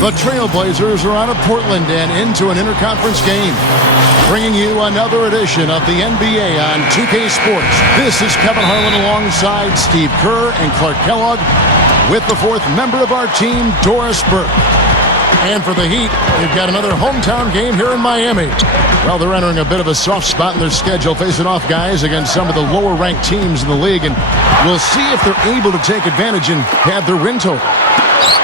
The Trailblazers are out of Portland and into an interconference game. Bringing you another edition of the NBA on 2K Sports. This is Kevin Harlan alongside Steve Kerr and Clark Kellogg with the fourth member of our team, Doris Burke. And for the Heat, they've got another hometown game here in Miami. Well, they're entering a bit of a soft spot in their schedule, facing off guys against some of the lower-ranked teams in the league. And we'll see if they're able to take advantage and have their win total.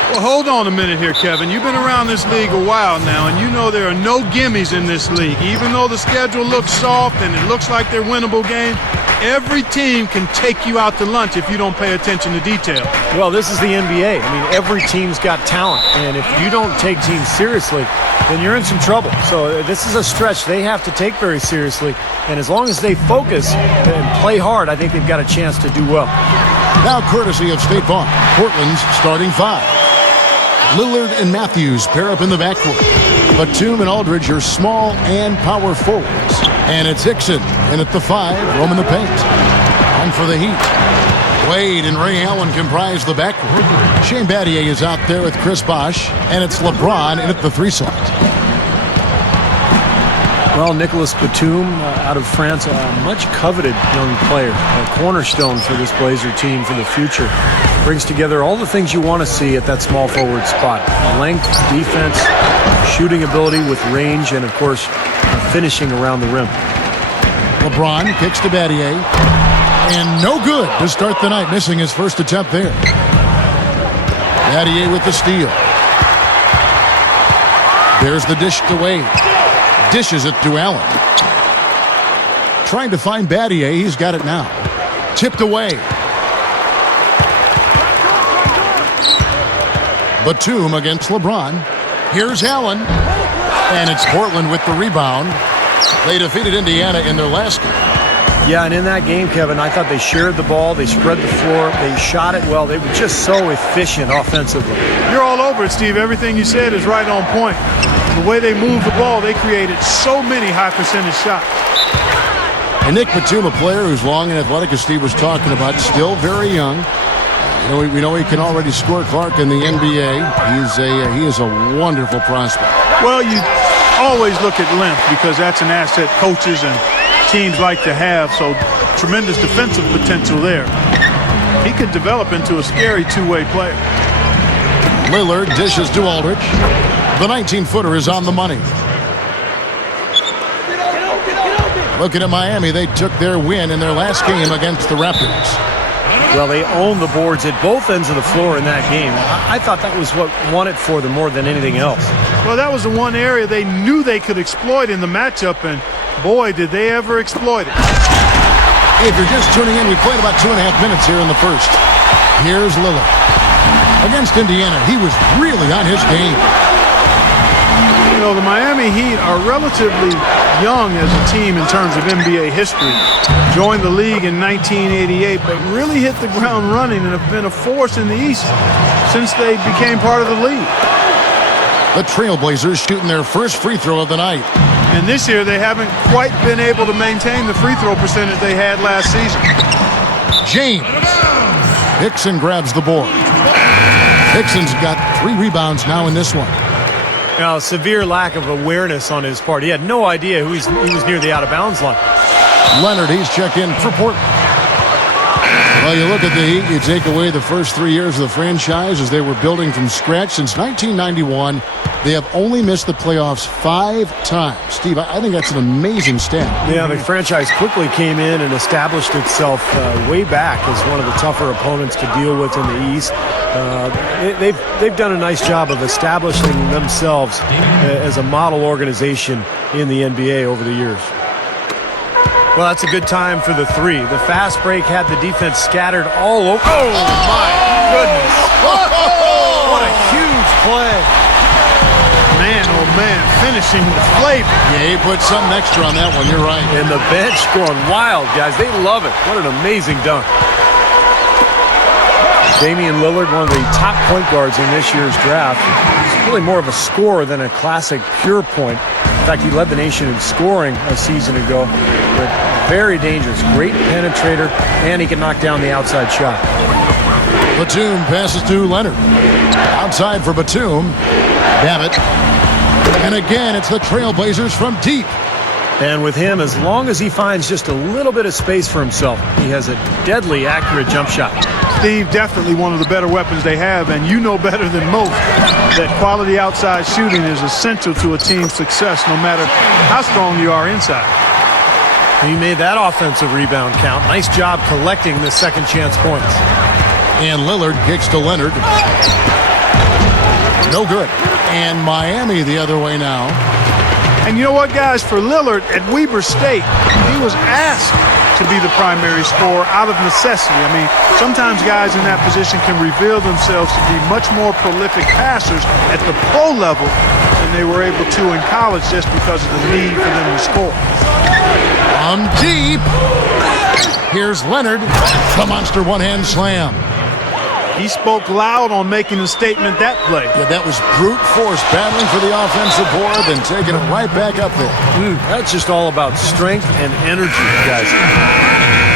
Well, hold on a minute here, Kevin. You've been around this league a while now, and you know there are no gimmies in this league. Even though the schedule looks soft and it looks like they're winnable games, every team can take you out to lunch if you don't pay attention to detail. Well, this is the NBA. I mean, every team's got talent, and if you don't take teams seriously, then you're in some trouble. So this is a stretch they have to take very seriously, and as long as they focus and play hard, I think they've got a chance to do well. Now, courtesy of State Farm, Portland's starting five. Lillard and Matthews pair up in the backcourt. Batum and Aldridge are small and power forwards. And it's Hickson in at the five, roaming the paint. And for the Heat, Wade and Ray Allen comprise the backcourt. Shane Battier is out there with Chris Bosh, and it's LeBron in at the three slot. Well, Nicolas Batum out of France, a much coveted young player, a cornerstone for this Blazer team for the future. Brings together all the things you want to see at that small forward spot. Length, defense, shooting ability with range, and of course, finishing around the rim. LeBron kicks to Battier, and no good to start the night, missing his first attempt there. Battier with the steal. There's the dish to Wade. Dishes it to Allen. Trying to find Battier. He's got it now. Tipped away. Batum against LeBron. Here's Allen. And it's Portland with the rebound. They defeated Indiana in their last game. Yeah, and in that game, Kevin, I thought they shared the ball. They spread the floor. They shot it well. They were just so efficient offensively. You're all over it, Steve. Everything you said is right on point. The way they moved the ball, they created so many high-percentage shots. And Nick Batum, a player who's long and athletic, as Steve was talking about, still very young. We know he can already score, Clark, in the NBA. He is a wonderful prospect. Well, you always look at length because that's an asset coaches and teams like to have, so tremendous defensive potential there. He could develop into a scary two-way player. Lillard dishes to Aldridge. The 19-footer is on the money. Looking at Miami, they took their win in their last game against the Raptors. Well, they owned the boards at both ends of the floor in that game. I thought that was what won it for them more than anything else. Well, that was the one area they knew they could exploit in the matchup, and boy, did they ever exploit it. If you're just tuning in, we played about 2.5 minutes here in the first. Here's Lillard. Against Indiana, he was really on his game. You know, the Miami Heat are relatively young as a team in terms of NBA history. Joined the league in 1988, but really hit the ground running and have been a force in the East since they became part of the league. The Trailblazers shooting their first free throw of the night. And this year, they haven't quite been able to maintain the free throw percentage they had last season. James. Hickson grabs the board. Hickson's got 3 rebounds now in this one. Now, severe lack of awareness on his part. He had no idea he was near the out-of-bounds line. Leonard, he's checked in for Portland. Well, you look at the Heat, you take away the first 3 years of the franchise as they were building from scratch. Since 1991, they have only missed the playoffs 5 times. Steve, I think that's an amazing stat. Yeah, the franchise quickly came in and established itself way back as one of the tougher opponents to deal with in the East. They've done a nice job of establishing themselves as a model organization in the NBA over the years. Well, that's a good time for the three. The fast break had the defense scattered all over. Oh, my goodness. What a huge play. Man, oh, man, finishing with flavor. Yeah, he put something extra on that one. You're right. And the bench going wild, guys. They love it. What an amazing dunk. Damian Lillard, one of the top point guards in this year's draft. He's really more of a scorer than a classic pure point. In fact, he led the nation in scoring a season ago. But very dangerous, great penetrator, and he can knock down the outside shot. Batum passes to Leonard. Outside for Batum. Babbitt. And again, it's the Trailblazers from deep. And with him, as long as he finds just a little bit of space for himself, he has a deadly accurate jump shot. Steve, definitely one of the better weapons they have, and you know better than most that quality outside shooting is essential to a team's success, no matter how strong you are inside. He made that offensive rebound count. Nice job collecting the second chance points. And Lillard kicks to Leonard. No good. And Miami the other way now. And you know what, guys? For Lillard at Weber State, he was asked to be the primary scorer out of necessity. I mean, sometimes guys in that position can reveal themselves to be much more prolific passers at the pro level than they were able to in college just because of the need for them to score. On deep. Here's Leonard. The monster one-hand slam. He spoke loud on making a statement that play. Yeah, that was brute force battling for the offensive board and taking it right back up there. That's just all about strength and energy, guys.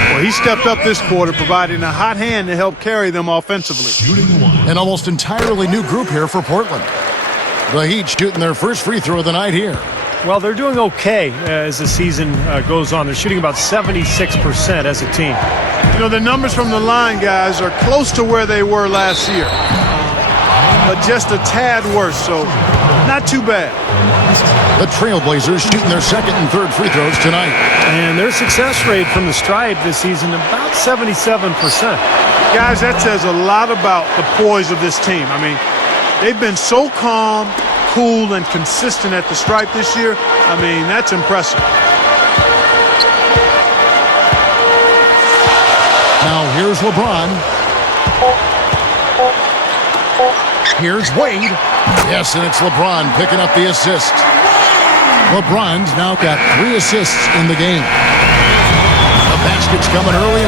Well, he stepped up this quarter, providing a hot hand to help carry them offensively. An almost entirely new group here for Portland. The Heat shooting their first free throw of the night here. Well, they're doing okay as the season goes on. They're shooting about 76% as a team. You know, the numbers from the line, guys, are close to where they were last year. But just a tad worse, so not too bad. The Trailblazers shooting their second and third free throws tonight. And their success rate from the stripe this season, about 77%. Guys, that says a lot about the poise of this team. I mean, they've been so calm, cool, and consistent at the stripe this year. I mean, that's impressive. Now here's LeBron. Here's Wade. Yes, and it's LeBron picking up the assist. LeBron's now got 3 assists in the game. The basket's coming early.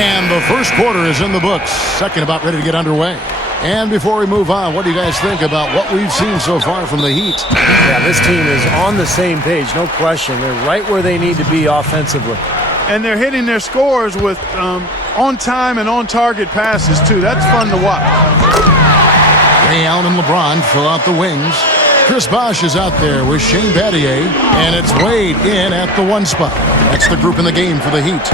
And the first quarter is in the books. Second about ready to get underway. And before we move on, what do you guys think about what we've seen so far from the Heat? Yeah, this team is on the same page, no question. They're right where they need to be offensively. And they're hitting their scores with on-time and on-target passes, too. That's fun to watch. Ray Allen and LeBron fill out the wings. Chris Bosh is out there with Shane Battier, and it's Wade in at the 1 spot. That's the group in the game for the Heat.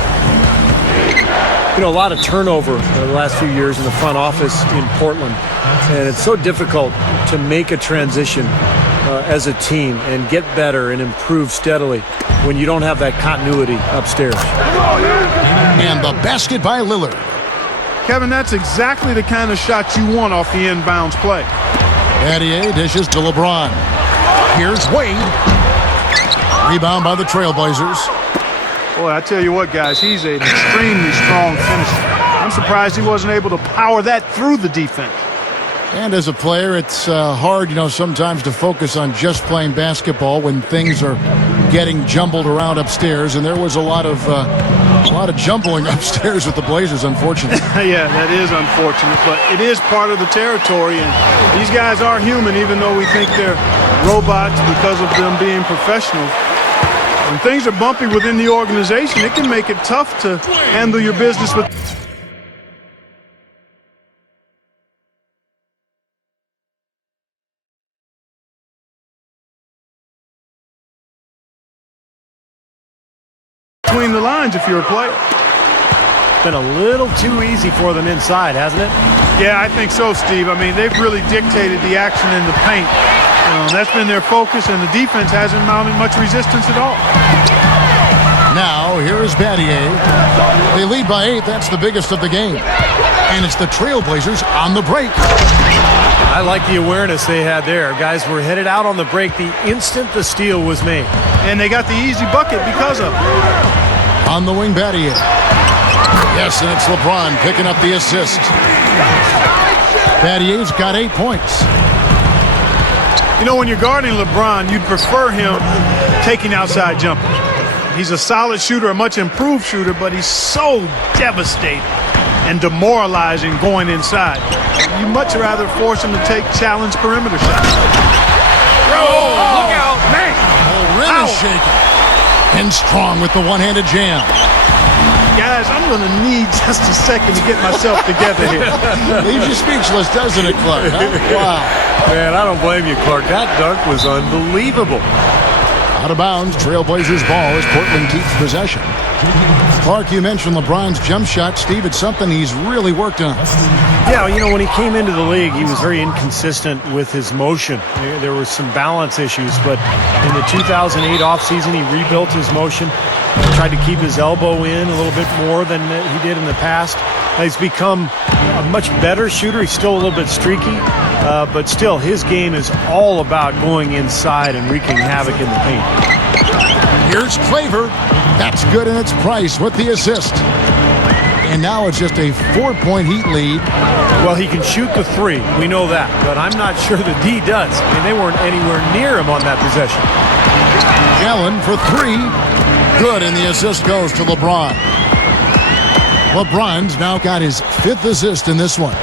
You know, a lot of turnover the last few years in the front office in Portland, and it's so difficult to make a transition as a team and get better and improve steadily when you don't have that continuity upstairs. And the basket by Lillard. Kevin, that's exactly the kind of shot you want off the inbounds play. Battier dishes to LeBron. Here's Wade. Rebound by the Trailblazers. Boy, I tell you what, guys, he's an extremely strong finisher. I'm surprised he wasn't able to power that through the defense. And as a player, it's hard, sometimes to focus on just playing basketball when things are getting jumbled around upstairs. And there was a lot of jumbling upstairs with the Blazers, unfortunately. Yeah, that is unfortunate, but it is part of the territory. And these guys are human, even though we think they're robots because of them being professionals. When things are bumpy within the organization, it can make it tough to handle your business with. Between the lines if you're a player. Been a little too easy for them inside, hasn't it? Yeah, I think so, Steve. I mean, they've really dictated the action in the paint. That's been their focus, and the defense hasn't mounted much resistance at all. Now, here is Battier. They lead by 8. That's the biggest of the game. And it's the Trailblazers on the break. I like the awareness they had there. Guys were headed out on the break the instant the steal was made. And they got the easy bucket because of it. On the wing, Battier. Yes, and it's LeBron picking up the assist. Battier's got 8 points. You know, when you're guarding LeBron, you'd prefer him taking outside jumpers. He's a solid shooter, a much improved shooter, but he's so devastating and demoralizing going inside. You'd much rather force him to take challenge perimeter shots. Look out, man! The rim is shaking. And Strong with the one-handed jam. Guys, I'm going to need just a second to get myself together here. Leaves you speechless, doesn't it, Clark? Huh? Wow. Man, I don't blame you, Clark. That dunk was unbelievable. Out of bounds, Trailblazers ball as Portland keeps possession. Clark, you mentioned LeBron's jump shot. Steve, it's something he's really worked on. Yeah, you know, when he came into the league, he was very inconsistent with his motion. There were some balance issues, but in the 2008 offseason, he rebuilt his motion, tried to keep his elbow in a little bit more than he did in the past. He's become a much better shooter. He's still a little bit streaky, but still, his game is all about going inside and wreaking havoc in the paint. Here's Claver. That's good in its price with the assist. And now it's just a 4-point Heat lead. Well, he can shoot the three. We know that. But I'm not sure the D does. I mean, they weren't anywhere near him on that possession. Allen for three. Good, and the assist goes to LeBron. LeBron's now got his 5th assist in this one.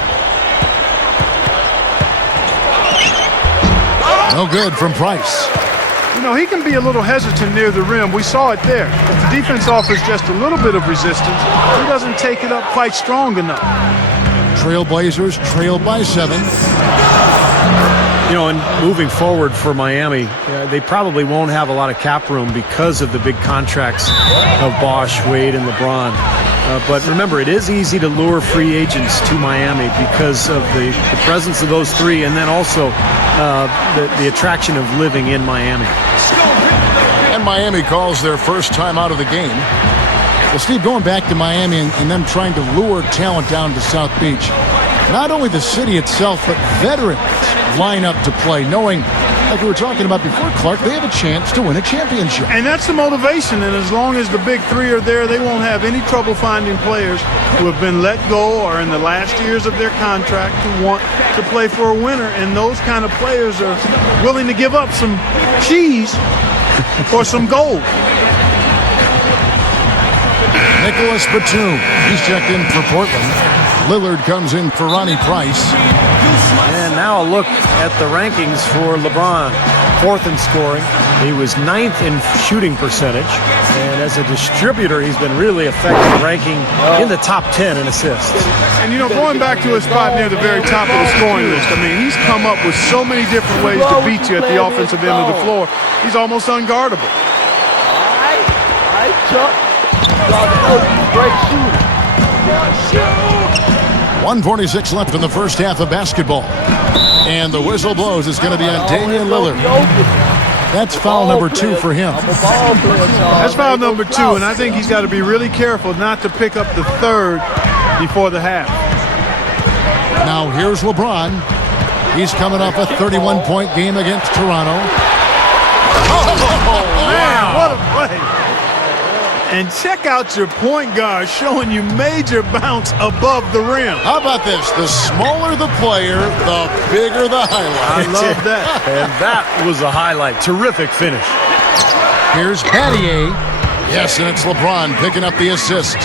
No good from Price. You know, he can be a little hesitant near the rim. We saw it there. If the defense offers just a little bit of resistance, he doesn't take it up quite strong enough. Trailblazers trailed by 7. You know, and moving forward for Miami, they probably won't have a lot of cap room because of the big contracts of Bosh, Wade, and LeBron. But remember, it is easy to lure free agents to Miami because of the presence of those three, and then also the attraction of living in Miami. And Miami calls their first time out of the game. Well, Steve, going back to Miami and them trying to lure talent down to South Beach, not only the city itself, but veterans line up to play, knowing, like we were talking about before, Clark, they have a chance to win a championship. And that's the motivation, and as long as the big three are there, they won't have any trouble finding players who have been let go or in the last years of their contract who want to play for a winner, and those kind of players are willing to give up some cheese for some gold. Nicholas Batum, he's checked in for Portland. Lillard comes in for Ronnie Price. And now a look at the rankings for LeBron. 4th in scoring. He was 9th in shooting percentage. And as a distributor, he's been really effective, ranking in the top 10 in assists. And, you know, going back to his spot near the very top of the scoring list, I mean, he's come up with so many different ways to beat you at the offensive end of the floor. He's almost unguardable. Chuck. Great shooter. 1:46 left in the first half of basketball. And the whistle blows. It's going to be on Damian Lillard. That's foul number 2 for him. That's foul number 2, and I think he's got to be really careful not to pick up the 3rd before the half. Now here's LeBron. He's coming off a 31-point game against Toronto. Oh, man, what a play. And check out your point guard showing you major bounce above the rim. How about this? The smaller the player, the bigger the highlight. I love that. And that was a highlight. Terrific finish. Here's Battier. Yes, and it's LeBron picking up the assist.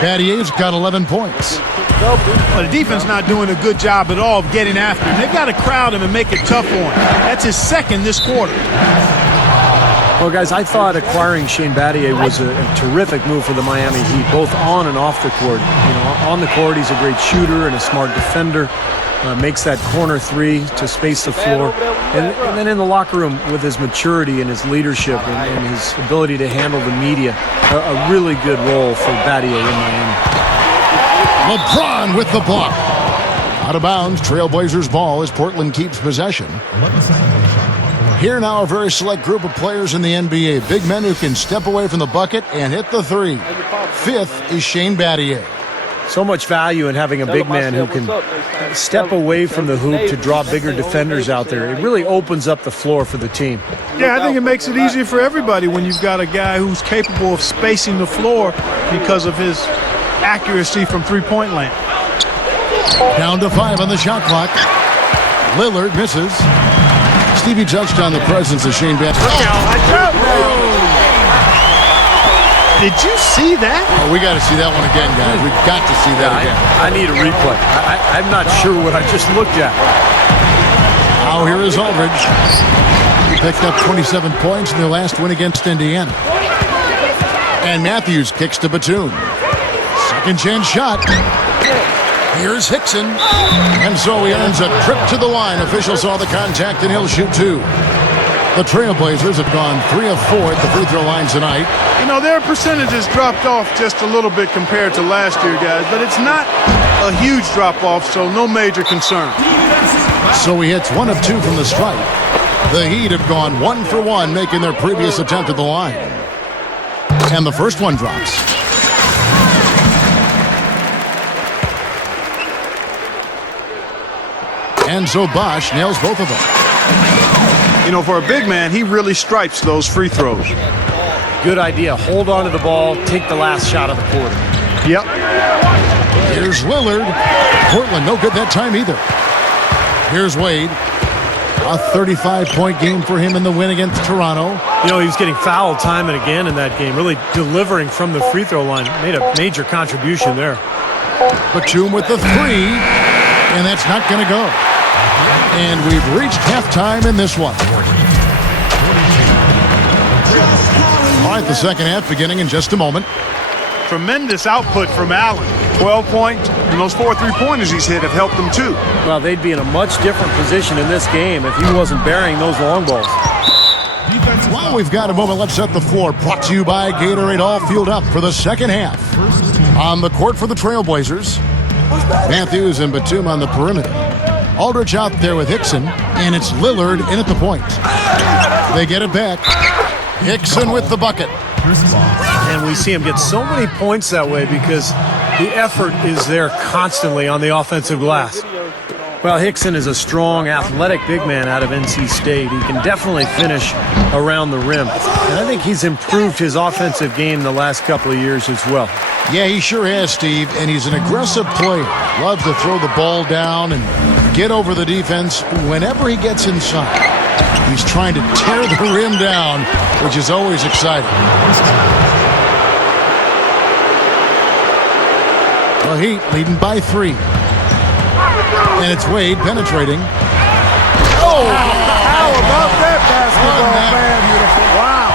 Battier's got 11 points. Well, the defense not doing a good job at all of getting after him. They've got to crowd him and make it tough on him. That's his 2nd this quarter. Well, guys, I thought acquiring Shane Battier was a terrific move for the Miami Heat, both on and off the court. You know, on the court, he's a great shooter and a smart defender. Makes that corner 3 to space the floor. And then in the locker room, with his maturity and his leadership and his ability to handle the media, a really good role for Battier in Miami. LeBron with the block. Out of bounds, Trailblazers ball as Portland keeps possession. Here now a very select group of players in the NBA. Big men who can step away from the bucket and hit the 3. 5th is Shane Battier. So much value in having a big man who can step away from the hoop to draw bigger defenders out there. It really opens up the floor for the team. Yeah, I think it makes it easier for everybody when you've got a guy who's capable of spacing the floor because of his accuracy from three-point land. Down to 5 on the shot clock. Lillard misses. Stevie touched on the presence of Shane Battier. Did you see that? Oh, we got to see that one again, guys. We've got to see that again. I need a replay. I'm not sure what I just looked at. Now here is Aldridge. He picked up 27 points in their last win against Indiana. And Matthews kicks to Batum. Second chance shot. Here's Hickson. And so he earns a trip to the line. Official saw the contact and he'll shoot 2. The Trailblazers have gone 3 of 4 at the free throw line tonight. You know, their percentages dropped off just a little bit compared to last year, guys, but it's not a huge drop-off, so no major concern. So he hits 1 of 2 from the stripe. The Heat have gone 1 for 1, making their previous attempt at the line. And the first one drops. And so Bosh nails both of them. You know, for a big man, he really stripes those free throws. Good idea. Hold on to the ball. Take the last shot of the quarter. Yep. Here's Lillard. Portland no good that time either. Here's Wade. A 35-point game for him in the win against Toronto. You know, he was getting fouled time and again in that game, really delivering from the free throw line. Made a major contribution there. Batum with the 3, and that's not going to go. And we've reached halftime in this one. All right, the second half beginning in just a moment. Tremendous output from Allen. 12 points, and those 4 3-pointers he's hit have helped them too. Well, they'd be in a much different position in this game if he wasn't burying those long balls. Well, we've got a moment. Let's set the floor. Brought to you by Gatorade. All fueled up for the second half. On the court for the Trailblazers, Matthews and Batum on the perimeter. Aldridge out there with Hickson, and it's Lillard in at the point. They get it back. Hickson with the bucket. And we see him get so many points that way because the effort is there constantly on the offensive glass. Well, Hickson is a strong, athletic big man out of NC State. He can definitely finish around the rim. And I think he's improved his offensive game the last couple of years as well. Yeah, he sure has, Steve, and he's an aggressive player. Loves to throw the ball down and get over the defense whenever he gets inside. He's trying to tear the rim down, which is always exciting. The Heat leading by 3. And it's Wade penetrating. Oh, how about that basketball, man? Wow.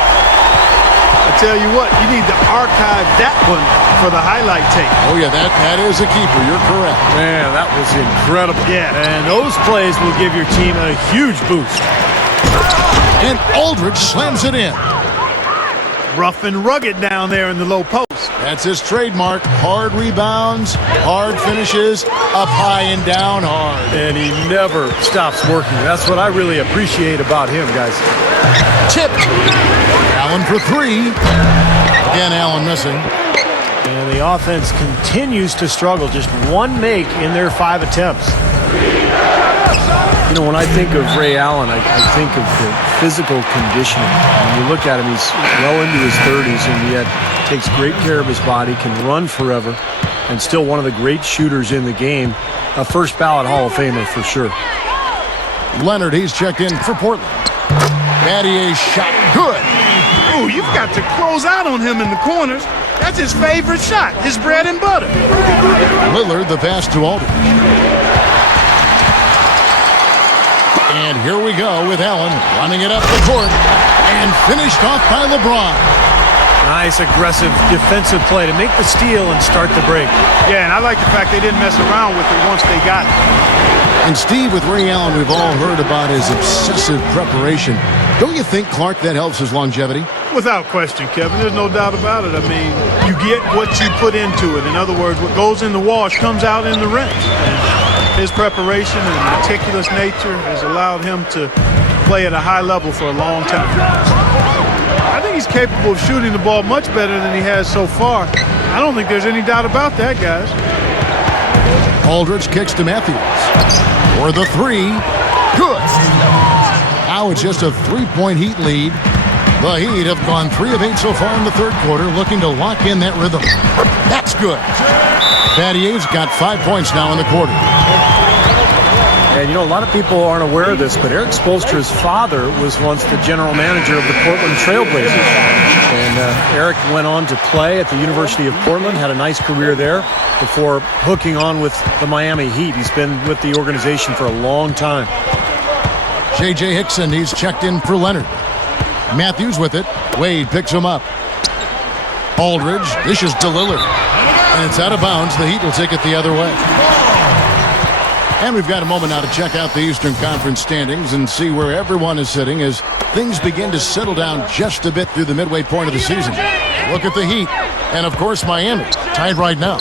I tell you what, you need to archive that one for the highlight tape. Oh, yeah, that is a keeper. You're correct. Man, that was incredible. Yeah. And those plays will give your team a huge boost. And Aldridge slams it in. Rough and rugged down there in the low post. That's his trademark. Hard rebounds, hard finishes, up high and down hard. And he never stops working. That's what I really appreciate about him, guys. Tipped. Allen for 3. Again, Allen missing. And the offense continues to struggle. Just 1 make in their 5 attempts. You know, when I think of Ray Allen, I think of the physical conditioning. When you look at him, he's well into his 30s, and yet takes great care of his body, can run forever, and still one of the great shooters in the game. A first ballot Hall of Famer for sure. Leonard, he's checked in for Portland. Battier's shot, good. Ooh, you've got to close out on him in the corners. That's his favorite shot, his bread and butter. Lillard, the pass to Aldridge. And here we go with Allen running it up the court and finished off by LeBron. Nice aggressive defensive play to make the steal and start the break. Yeah, and I like the fact they didn't mess around with it once they got it. And Steve, with Ray Allen, we've all heard about his obsessive preparation. Don't you think, Clark, that helps his longevity? Without question, Kevin. There's no doubt about it. I mean, you get what you put into it. In other words, what goes in the wash comes out in the rinse. And his preparation and meticulous nature has allowed him to play at a high level for a long time. I think he's capable of shooting the ball much better than he has so far. I don't think there's any doubt about that, guys. Aldridge kicks to Matthews for the 3. Good. Now it's just a 3-point Heat lead. The Heat have gone 3 of 8 so far in the third quarter, looking to lock in that rhythm. That's good. Battier's got 5 points now in the quarter. And you know, a lot of people aren't aware of this, but Eric Spoelstra's father was once the general manager of the Portland Trailblazers. And Eric went on to play at the University of Portland, had a nice career there before hooking on with the Miami Heat. He's been with the organization for a long time. J.J. Hickson, he's checked in for Leonard. Matthews with it. Wade picks him up. Aldridge dishes to Lillard. And it's out of bounds. The Heat will take it the other way. And we've got a moment now to check out the Eastern Conference standings and see where everyone is sitting as things begin to settle down just a bit through the midway point of the season. Look at the Heat. And, of course, Miami, tied right now.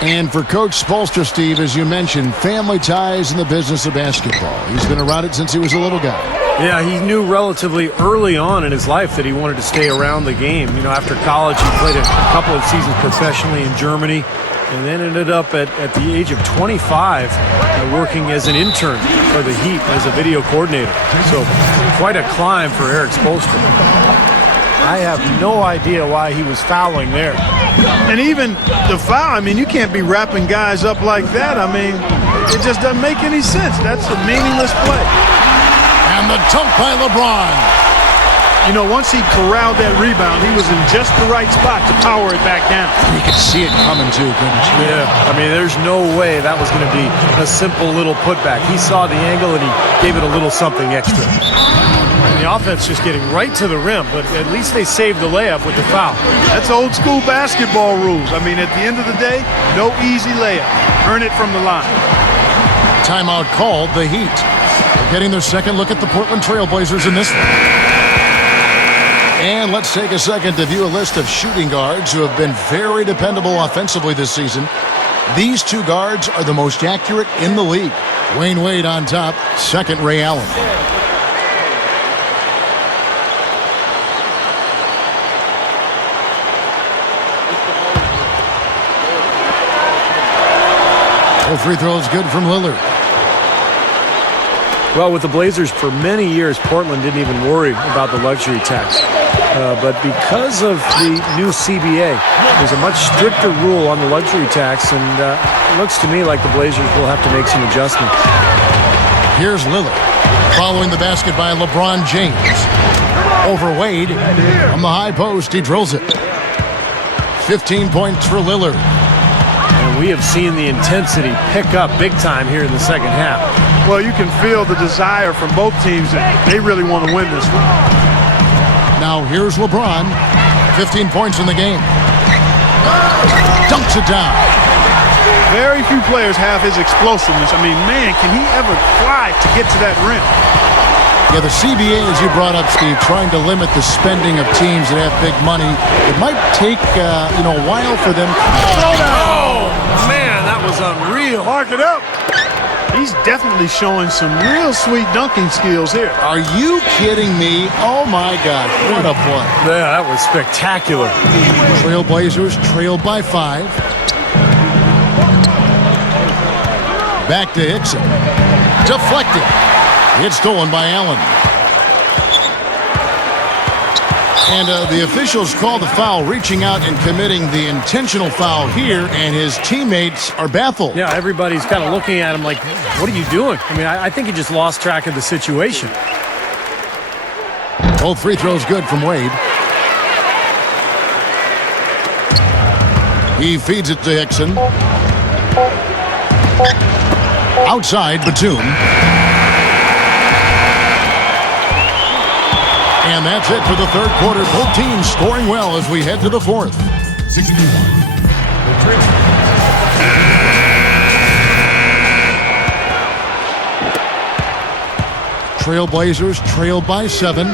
And for Coach Spoelstra, Steve, as you mentioned, family ties in the business of basketball. He's been around it since he was a little guy. Yeah, he knew relatively early on in his life that he wanted to stay around the game. You know, after college, he played a couple of seasons professionally in Germany and then ended up at the age of 25 working as an intern for the Heat as a video coordinator. So quite a climb for Eric Spoelstra. I have no idea why he was fouling there. And even the foul, I mean, you can't be wrapping guys up like that. I mean, it just doesn't make any sense. That's a meaningless play. And the dunk by LeBron. You know, once he corralled that rebound, he was in just the right spot to power it back down. You could see it coming too, couldn't you? Yeah, I mean, there's no way that was going to be a simple little putback. He saw the angle and he gave it a little something extra. And the offense just getting right to the rim, but at least they saved the layup with the foul. That's old school basketball rules. I mean, at the end of the day, no easy layup. Earn it from the line. Timeout called. The Heat are getting their second look at the Portland Trail Blazers in this one. And let's take a second to view a list of shooting guards who have been very dependable offensively this season. These two guards are the most accurate in the league. Wayne Wade on top, second Ray Allen. Free throw is good from Lillard. Well, with the Blazers for many years, Portland didn't even worry about the luxury tax. But because of the new CBA, there's a much stricter rule on the luxury tax, and it looks to me like the Blazers will have to make some adjustments. Here's Lillard following the basket by LeBron James. Over Wade from the high post, he drills it. 15 points for Lillard. And we have seen the intensity pick up big time here in the second half. Well, you can feel the desire from both teams that they really want to win this one. Now here's LeBron. 15 points in the game. Dunks it down. Very few players have his explosiveness. I mean, man, can he ever fly to get to that rim? Yeah, the CBA, as you brought up, Steve, trying to limit the spending of teams that have big money. It might take, a while for them. Oh, man, that was unreal. Mark it up. He's definitely showing some real sweet dunking skills here. Are you kidding me? Oh, my God. What a play. Yeah, that was spectacular. Trailblazers trailed by 5. Back to Hickson. Deflected. It's stolen by Allen. And the officials call the foul, reaching out and committing the intentional foul here, and his teammates are baffled. Yeah, everybody's kind of looking at him like, what are you doing? I mean, I think he just lost track of the situation. Both free throws good from Wade. He feeds it to Hickson. Outside, Batum. And that's it for the third quarter. Both teams scoring well as we head to the fourth. 61. Trailblazers trailed by 7.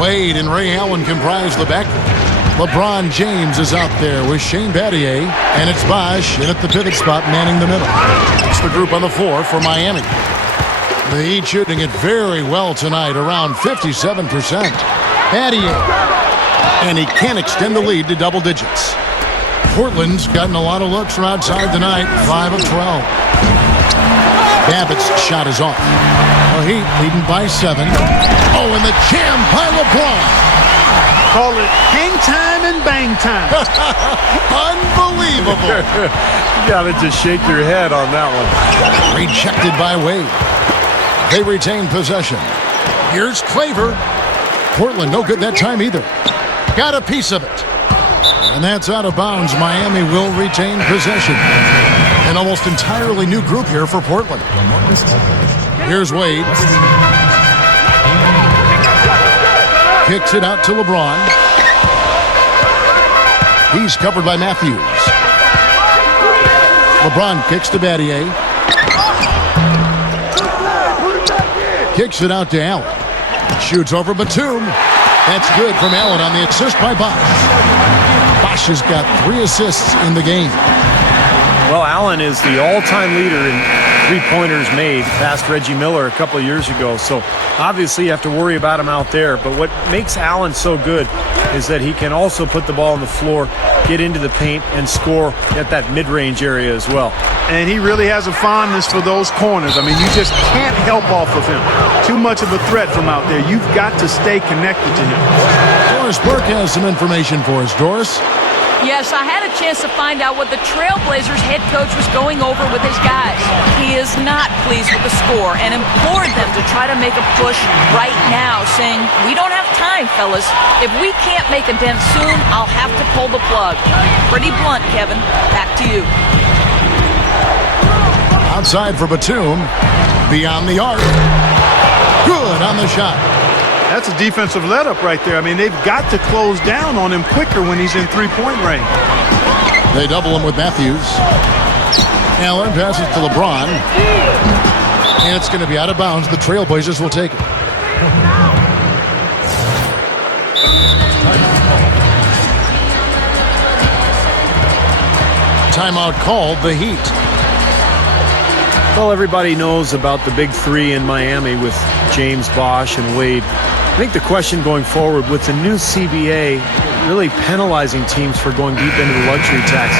Wade and Ray Allen comprise the backcourt. LeBron James is out there with Shane Battier, and it's Bosh in at the pivot spot manning the middle. It's the group on the floor for Miami. The Heat shooting it very well tonight, around 57%. Battier, and he can't extend the lead to double digits. Portland's gotten a lot of looks from outside tonight, 5 of 12. Babbitt's shot is off. The Heat leading by 7. Oh, and the jam by LeBron. Call it hang time and bang time. Unbelievable. You got to just shake your head on that one. Rejected by Wade. They retain possession. Here's Claver. Portland no good that time either. Got a piece of it. And that's out of bounds. Miami will retain possession. An almost entirely new group here for Portland. Here's Wade. Kicks it out to LeBron. He's covered by Matthews. LeBron kicks to Battier. Kicks it out to Allen. Shoots over Batum. That's good from Allen on the assist by Bosh. Bosh has got 3 assists in the game. Well, Allen is the all-time leader in three-pointers made past Reggie Miller a couple of years ago. So obviously you have to worry about him out there. But what makes Allen so good is that he can also put the ball on the floor, get into the paint, and score at that mid-range area as well. And he really has a fondness for those corners. I mean, you just can't help off of him. Too much of a threat from out there. You've got to stay connected to him. Doris Burke has some information for us. Doris? Yes, I had a chance to find out what the Trailblazers head coach was going over with his guys. He is not pleased with the score and implored them to try to make a push right now, saying, "We don't have time, fellas. If we can't make a dent soon, I'll have to pull the plug." Pretty blunt, Kevin. Back to you. Outside for Batum. Beyond the arc. Good on the shot. That's a defensive let-up right there. I mean, they've got to close down on him quicker when he's in three-point range. They double him with Matthews. Allen passes to LeBron. And it's going to be out of bounds. The Trailblazers will take it. Timeout called, the Heat. Well, everybody knows about the big three in Miami with James, Bosh, and Wade. I think the question going forward with the new CBA really penalizing teams for going deep into the luxury tax.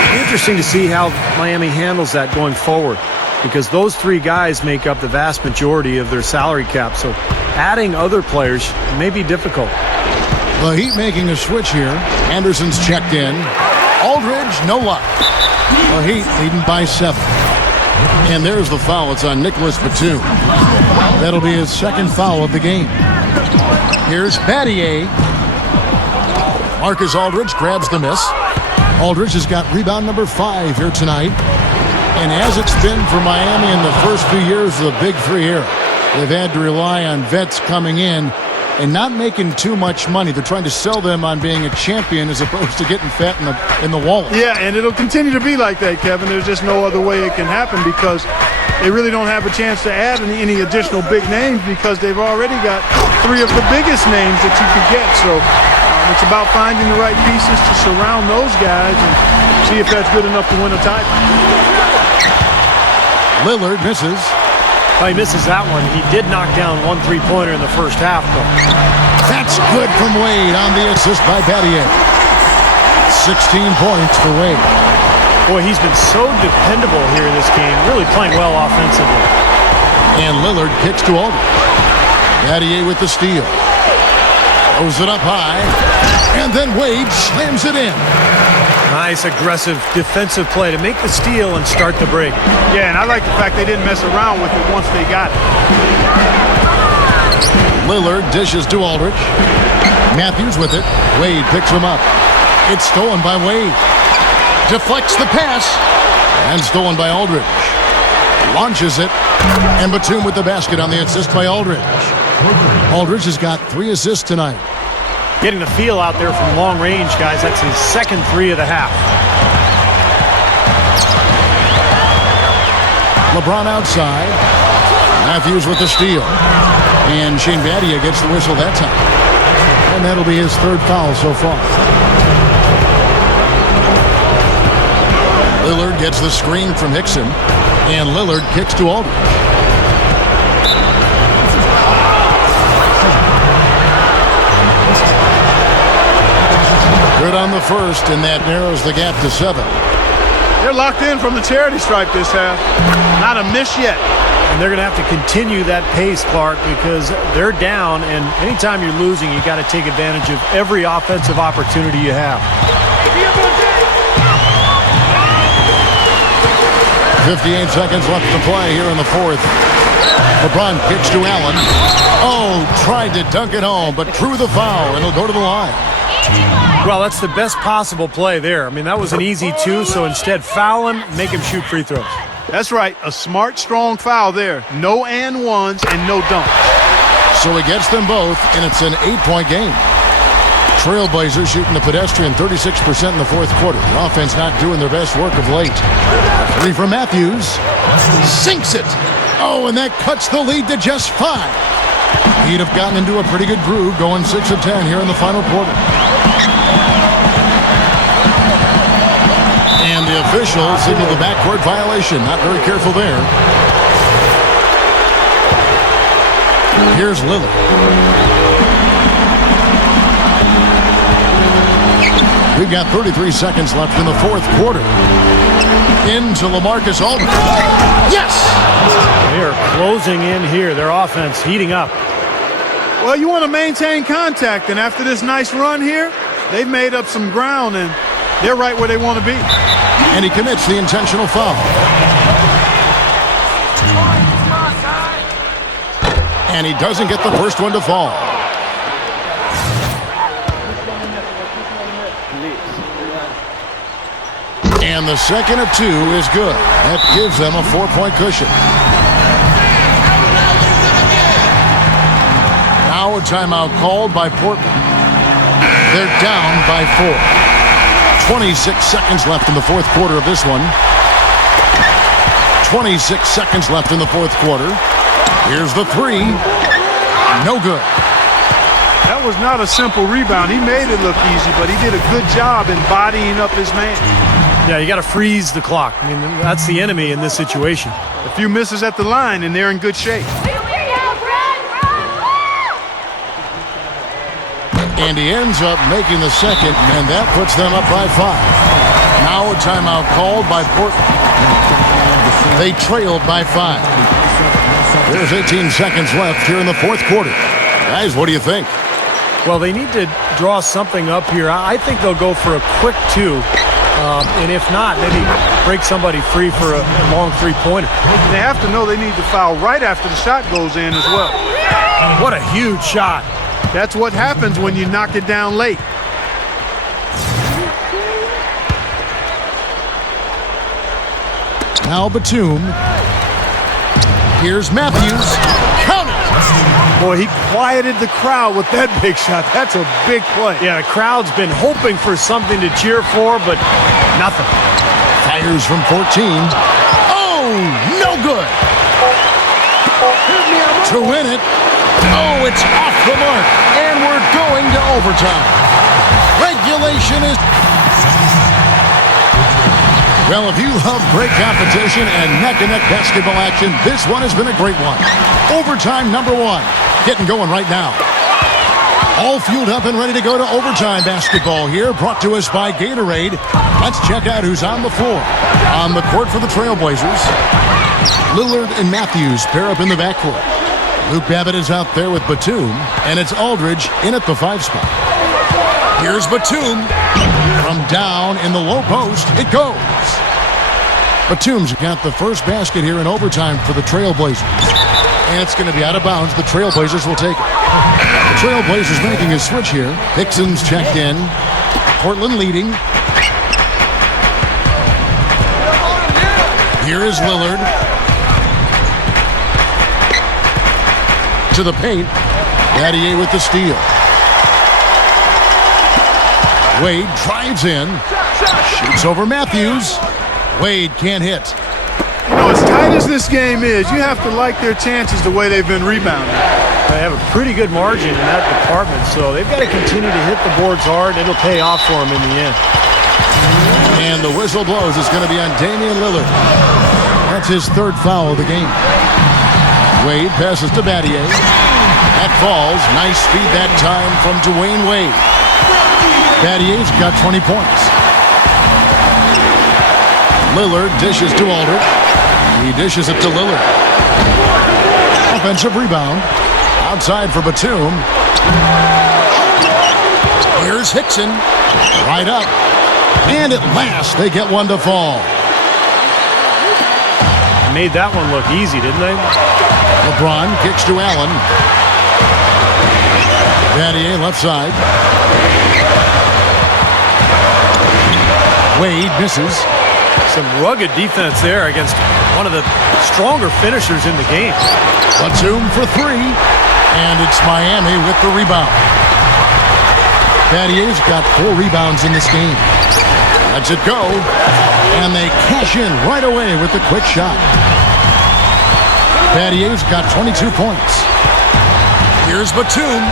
It'll be interesting to see how Miami handles that going forward, because those 3 guys make up the vast majority of their salary cap. So adding other players may be difficult. The Heat making a switch here. Anderson's checked in. Aldridge, no luck. The Heat leading by 7. And there's the foul. It's on Nicholas Batum. That'll be his 2nd foul of the game. Here's Battier. Marcus Aldridge grabs the miss. Aldridge has got rebound number 5 here tonight. And as it's been for Miami in the first few years of the Big Three era, they've had to rely on vets coming in and not making too much money. They're trying to sell them on being a champion as opposed to getting fat in the wallet. Yeah, and it'll continue to be like that, Kevin. There's just no other way it can happen, because they really don't have a chance to add any additional big names, because they've already got 3 of the biggest names that you could get. So it's about finding the right pieces to surround those guys and see if that's good enough to win a title. Lillard misses. Well, he misses that one. He did knock down 1 3-pointer in the first half, though. That's good from Wade on the assist by Battier. 16 points for Wade. Boy, he's been so dependable here in this game, really playing well offensively. And Lillard kicks to Aldridge. Battier with the steal. Throws it up high. And then Wade slams it in. Nice, aggressive defensive play to make the steal and start the break. Yeah, and I like the fact they didn't mess around with it once they got it. Lillard dishes to Aldridge. Matthews with it. Wade picks him up. It's stolen by Wade. Deflects the pass. And stolen by Aldridge. Launches it. And Batum with the basket on the assist by Aldridge. Aldridge has got 3 assists tonight. Getting the feel out there from long range, guys. That's his 2nd 3 of the half. LeBron outside. Matthews with the steal. And Shane Battier gets the whistle that time. And that'll be his 3rd foul so far. Lillard gets the screen from Hickson. And Lillard kicks to Aldridge. Good on the first, and that narrows the gap to 7. They're locked in from the charity stripe this half. Not a miss yet. And they're going to have to continue that pace, Clark, because they're down, and anytime you're losing, you got to take advantage of every offensive opportunity you have. 58 seconds left to play here in the 4th. LeBron kicks to Allen. Oh, tried to dunk it home, but drew the foul, and he'll go to the line. Well, that's the best possible play there. I mean, that was an easy 2, so instead foul him, make him shoot free throws. That's right. A smart, strong foul there. No and ones and no dunks. So he gets them both, and it's an 8-point game. Trailblazers shooting the pedestrian 36% in the fourth quarter. The offense not doing their best work of late. Three from Matthews. Sinks it. Oh, and that cuts the lead to just 5. He'd have gotten into a pretty good groove going 6 of 10 here in the final quarter. And the official signaled the backcourt violation. Not very careful there. Here's Lillard. We've got 33 seconds left in the fourth quarter. Into LaMarcus Aldridge. Yes! They are closing in here. Their offense heating up. Well, you want to maintain contact, and after this nice run here, they've made up some ground, and they're right where they want to be. And he commits the intentional foul. And he doesn't get the first one to fall. And the second of 2 is good. That gives them a 4-point cushion. Now a timeout called by Portland. They're down by 4. 26 seconds left in the fourth quarter of this one. 26 seconds left in the fourth quarter. Here's the 3. No good. That was not a simple rebound. He made it look easy, but he did a good job in bodying up his man. Yeah, you got to freeze the clock. I mean, that's the enemy in this situation. A few misses at the line, and they're in good shape. And he ends up making the second, and that puts them up by 5. Now a timeout called by Portland. They trailed by 5. There's 18 seconds left here in the fourth quarter. Guys, what do you think? Well, they need to draw something up here. I think they'll go for a quick 2. And if not, maybe break somebody free for a long three-pointer. They have to know they need to foul right after the shot goes in as well. What a huge shot. That's what happens when you knock it down late. Now Batum. Here's Matthews. Count it! Boy, he quieted the crowd with that big shot. That's a big play. Yeah, the crowd's been hoping for something to cheer for, but nothing. Fires from 14. Oh, no good. To win it. Oh, it's off the mark. And we're going to overtime. Regulation is... Well, if you love great competition and neck-and-neck basketball action, this one has been a great one. Overtime number 1. Getting going right now. All fueled up and ready to go to overtime basketball here, brought to us by Gatorade. Let's check out who's on the floor. On the court for the Trailblazers, Lillard and Matthews pair up in the backcourt. Luke Babbitt is out there with Batum, and it's Aldridge in at the 5 spot. Here's Batum. From down in the low post, it goes. Batum's got the first basket here in overtime for the Trailblazers. And it's going to be out of bounds. The Trailblazers will take it. The Trailblazers making a switch here. Hickson's checked in. Portland leading. Here is Lillard. To the paint. Battier with the steal. Wade drives in. Shoots over Matthews. Wade can't hit. You know, as tight as this game is, you have to like their chances the way they've been rebounding. They have a pretty good margin in that department, so they've got to continue to hit the boards hard. It'll pay off for them in the end. And the whistle blows. It's going to be on Damian Lillard. That's his 3rd foul of the game. Wade passes to Battier. That falls. Nice feed that time from Dwayne Wade. Battier's got 20 points. Lillard dishes to Aldridge. He dishes it to Lillard. Offensive rebound. Outside for Batum. Here's Hickson. Right up. And at last, they get one to fall. Made that one look easy, didn't they? LeBron kicks to Allen. Battier left side. Wade misses. Some rugged defense there against one of the stronger finishers in the game. Batum for 3. And it's Miami with the rebound. Battier's got 4 rebounds in this game. Lets it go, and they cash in right away with the quick shot. Battier's got 22 points. Here's Batum.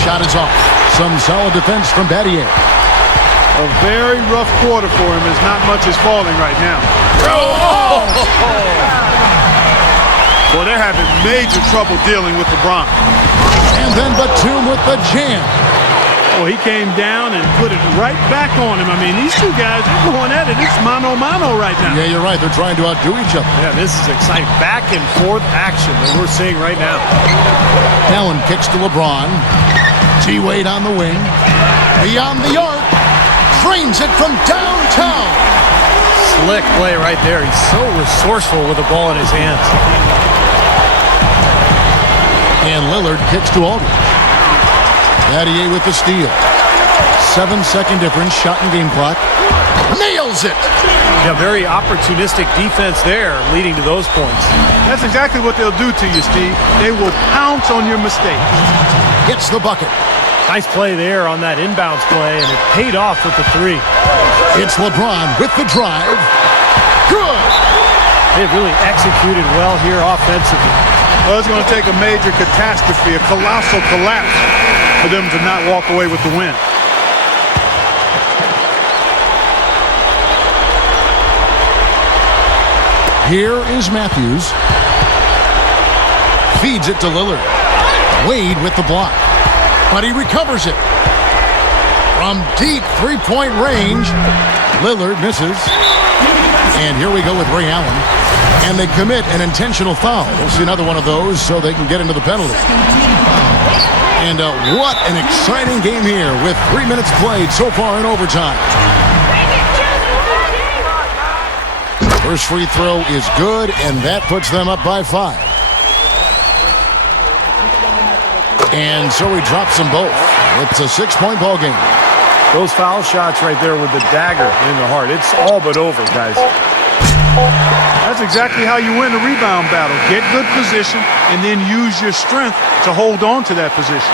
Shot is off. Some solid defense from Battier. A very rough quarter for him as not much is falling right now. Oh! Well, they're having major trouble dealing with LeBron. And then Batum with the jam. Oh, he came down and put it right back on him. I mean, these two guys, they're going at it. It's mano-mano right now. Yeah, you're right. They're trying to outdo each other. Yeah, this is exciting. Back and forth action that we're seeing right now. Allen kicks to LeBron. T-Wade on the wing. Beyond the arc. Frames it from downtown. Slick play right there. He's so resourceful with the ball in his hands. And Lillard kicks to Aldridge. Battier with the steal. 7-second difference, shot and game clock. Nails it! Yeah, very opportunistic defense there, leading to those points. That's exactly what they'll do to you, Steve. They will pounce on your mistakes. Gets the bucket. Nice play there on that inbounds play, and it paid off with the 3. It's LeBron with the drive. Good! They've really executed well here offensively. Well, it's going to take a major catastrophe, a colossal collapse, for them to not walk away with the win. Here is Matthews. Feeds it to Lillard. Wade with the block. But he recovers it. From deep three-point range, Lillard misses. And here we go with Ray Allen. And they commit an intentional foul. We'll see another one of those so they can get into the penalty. And what an exciting game here with 3 minutes played so far in overtime. First free throw is good, and that puts them up by 5. And so he drops them both. It's a 6-point ball game. Those foul shots right there with the dagger in the heart. It's all but over, guys. That's exactly how you win a rebound battle. Get good position and then use your strength to hold on to that position.